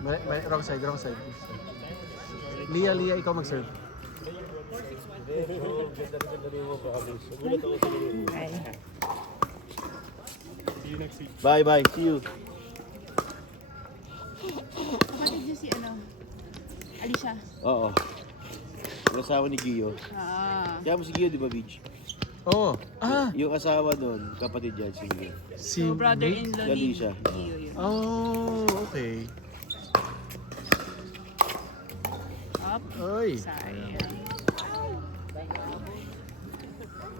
Wrong side, wrong side. Lia, ikaw mag-serve. Bye, bye. See you. Kapatid niyo si Alicia. Oo. Yung asawa ni Gio. Kaya mo si Gio, di ba, Beach? Oo. Yung asawa nun, kapatid yan, si Gio. Si So, brother-in-law Si ni Alicia. Gio yun. Oh, okay. Up. Oy. Sayang.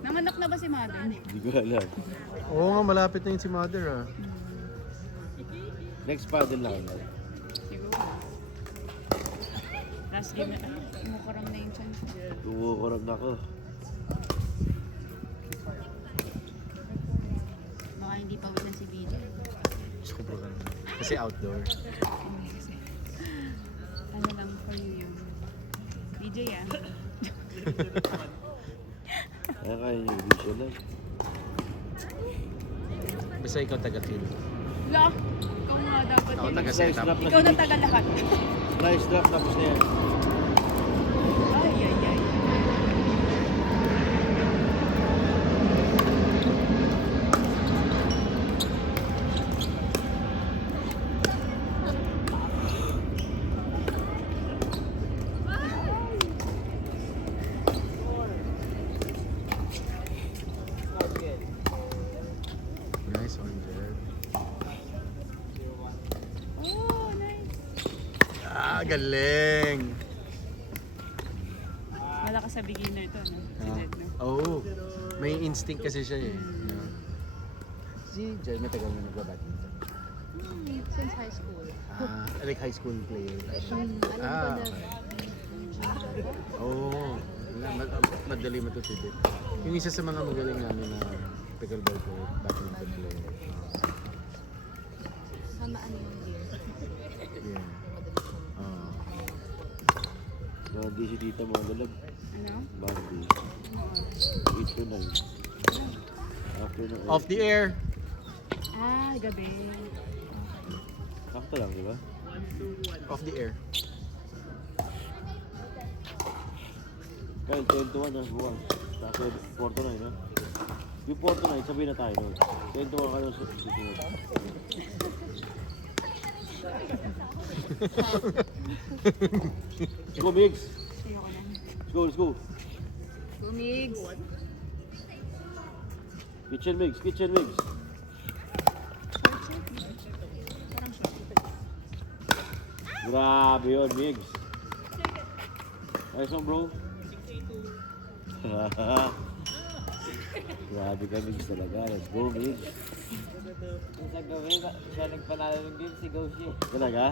Nanganak na ba si mother? Hindi ko alam. Oo nga, malapit na yun si mother Next paddle lang. Siguro. Last game na. Umukurang na yung chance. Umukurang na ako. Baka hindi pa ulan si BJ. Sobrang. Kasi outdoor. Ano lang for you yung BJ Kaya kaya niyo yung Beach lang. Basta ikaw taga-kill. Wala. Ikaw nga dapat Ako yun. taga-setup. Ikaw na taga lahat. Nice drop, tapos na yan. Ay, ay, ay. Nice one, Jed. Oh, nice. Galing! Malakas sa beginner to, no? Si Jed, no? Oo. May instinct kasi siya eh. Si Jed, matagal na nagbabadminton. Since high school. Like high school player. Alam ko na. Oo. Madali matutubit. Yung isa sa mga magaling namin na pickleball player, badminton player. Hamaan yung gear. Yeah. Monday si tita mga dalag. Ano? Monday. 8 to 9. After na Off the air! Gabi. Sakto lang, di ba? Off the air. Kyle, 10 to 1 na, buwan. Tapos 4 to 9, ha? Yung 4 to 9, sabihin na tayo nun. 10 to 1 kayo sa susunod. Let's go, Migs! Ayoko na. Let's go, let's go! Gumigs. Kitchen Migs, kitchen Migs! Parang short. Grabe yun, Migs! Nice one, bro! Grabe ka, Migs talaga. Let's go, Migs! Sa gabi, siya nagpanalo ng game, sigaw siya. Talaga?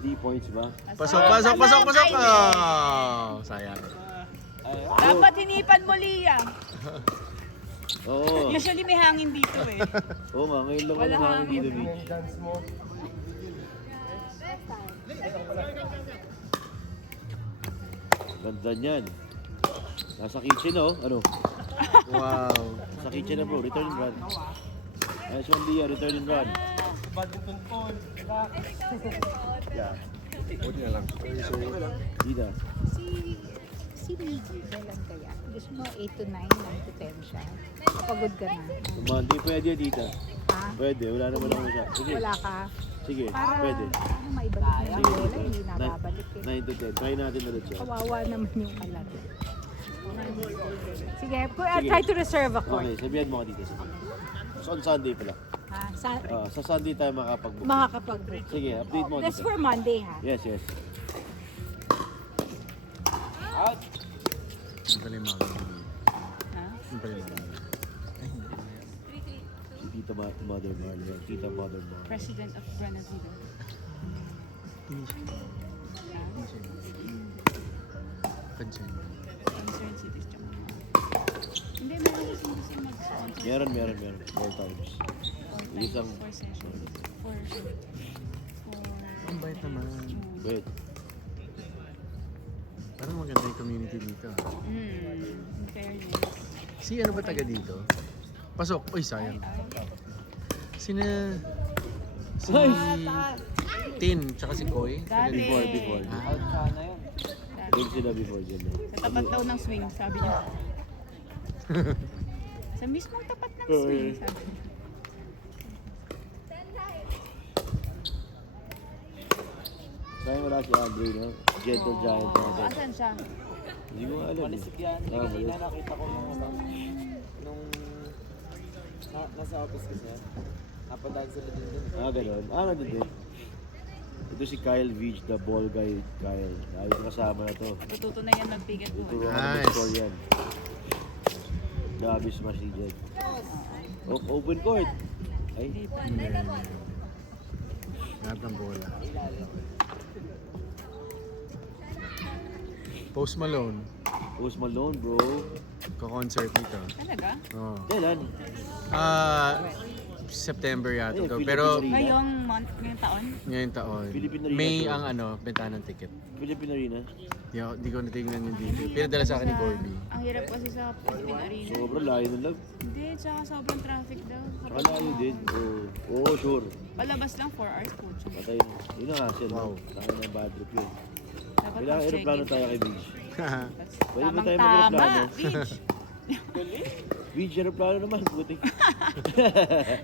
3 points ba? Pasok, pasok, pasok, pasok! Oh, sayang. Dapat hinipan mo, Lia. Oo. Usually may hangin dito eh. Oo nga, ngayon lang Wala ako hangin. dito, Beach. Ganda niyan. Nasa kitchen, oh. Ano? Wow. Nasa kitchen na, bro. Return and run. Nice one, Lia. Return and run. Yeah. Buti na lang. Dida. Si Luigi, kailan kaya? Gusto mo 8 to 9, 9 to 10 siya. Kapagod ka na. Monday, pwede yan, Dita. Ha? Pwede. Wala naman ako siya. Sige. Wala ka? Sige. Para Pwede. ano, maibalik na yung lola, hindi nababalik eh. 9 to 10. Try natin ulit siya. Kawawa naman yung kalat. Sige, I'll try to reserve a court. Okay, sabihan mo ka dito. Sige. So, on Sunday pala. Ha? Sa Sunday tayo makakapag-book. Makakapag-book. Sige, update mo That's dito. for Monday ha? Yes, yes. Out! Ang pala yung mga Ha? Ang pala yung mga Si Tita Mother Marley. Tita Mother Marley. President of Buenavido. Concern. Concerned cities. Hindi, meron kasi gusto mag-sponsor. Meron. More times. Isang... 4 sessions. 4. Ang bait naman. Wait. Parang maganda yung community dito. In fairness. Si ano ba taga dito? Pasok. Uy, sayang. Sina... Si... Tin, tsaka si Koy. Dati. Before. Ah. Out sana yun. Doon sila before dyan. Sa tapat daw ng swing, sabi niya. Sa mismong tapat ng swing, sabi niya. Sayang wala si Andre, no? Gentle Giant natin. Asan siya? Hindi ko alam. Malisik yan. Ah, Kanina malis. nakita ko nung nasa office kasi yan. Napadaan sila din dun. Ganun. Nandun din. Ito si Kyle Veach, the ball guy. Kyle. Ayos na kasama na to. Tututo na yan mag-pick and roll. Tuturuan ka Nice. mag-score yan. Grabe smash si Jed. Open court. Ay, Lahat ng bola. Post Malone. Post Malone, bro. Ka-concert nito. Talaga? Oh. Kailan? September yata Eh, to. Philippine Pero Arena. Ngayong month, ngayong taon? ngayong taon, Philippine Arena May to. ang bentahan ng ticket. Philippine Arena. Di ko natignan yung dito. Pero dala sa akin ni Corby. Ang hirap kasi sa Philippine Arena. Sobrang layo ng love. Hindi, tsaka sobrang traffic daw. Saka layo din. Oo, sure. Palabas lang 4 hours po. Patay na. Yun ang hassle. Wow. Saka na bad trip yun. Dapat Kailangan aeroplano tayo kay Beach. Pwede ba tayo Tamang-tama, mag-aeroplano? Beach. Beach, aeroplano naman. Buti.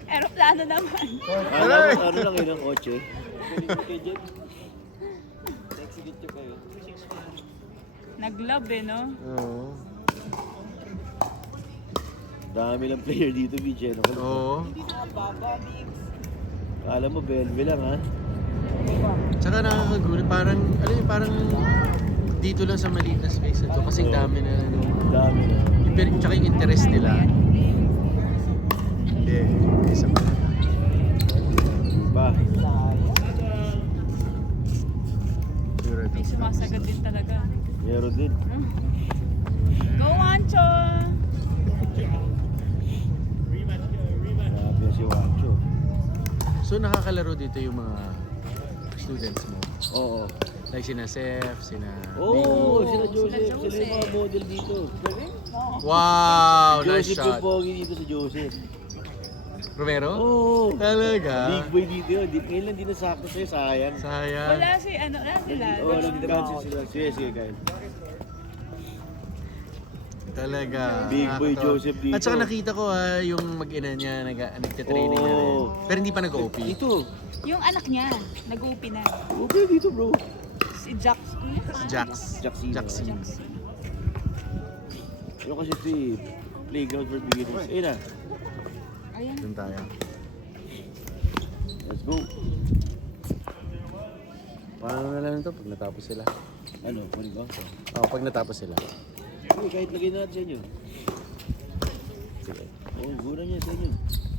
Aeroplano naman. Ano lang yun ang kotse. Galing mo kay Jed. Exhibit nyo kayo. Nag-love no? Oo. Dami lang player dito, Beach. Eh. Oo. Baba, Biggs. Alam mo, Belve lang ha. Tsaka nakakagulat. Parang, alam mo, parang dito lang sa maliit na space ito. Kasing dami na ano. Dami na. Tsaka yung interest nila. Hindi. Isa pa. Ba? Siguro ito. May sumasagot din talaga. Meron din. Go, Ancho! Grabe si Wancho. So nakakalaro dito yung mga students mo. Oo. Like sina Seth, sina Oo, Bing. sila Joseph. Sila Sila yung mga Joseph. model dito. Wow! Nice Joseph yung shot. pogi dito si Joseph. Romero? Oo. Talaga? Big boy dito yun. Ngayon lang din nasakto sa'yo, sayang. Sayang. Wala si, ano, wala sila. Oo, nag-transit sila. Sige, sige, Kyle. Talaga. Big boy Nakakatawa. Joseph dito. At saka nakita ko yung mag-ina niya, nagtitraining na rin. Oo. Pero hindi pa nag-OP. Dito. Yung anak niya, nag-open na. Okay dito, bro. Si Jax. Jax. Jacksino. Jackson. Ano kasi ito eh, playground for beginners. Ayun na. Ayan. Doon tayo. Let's go. Paano na lang ito pag natapos sila? Ano, kunin ba? Oo, pag natapos sila. Uy, kahit lagay na natin sa inyo. Sige. Oo, guna niya sa inyo.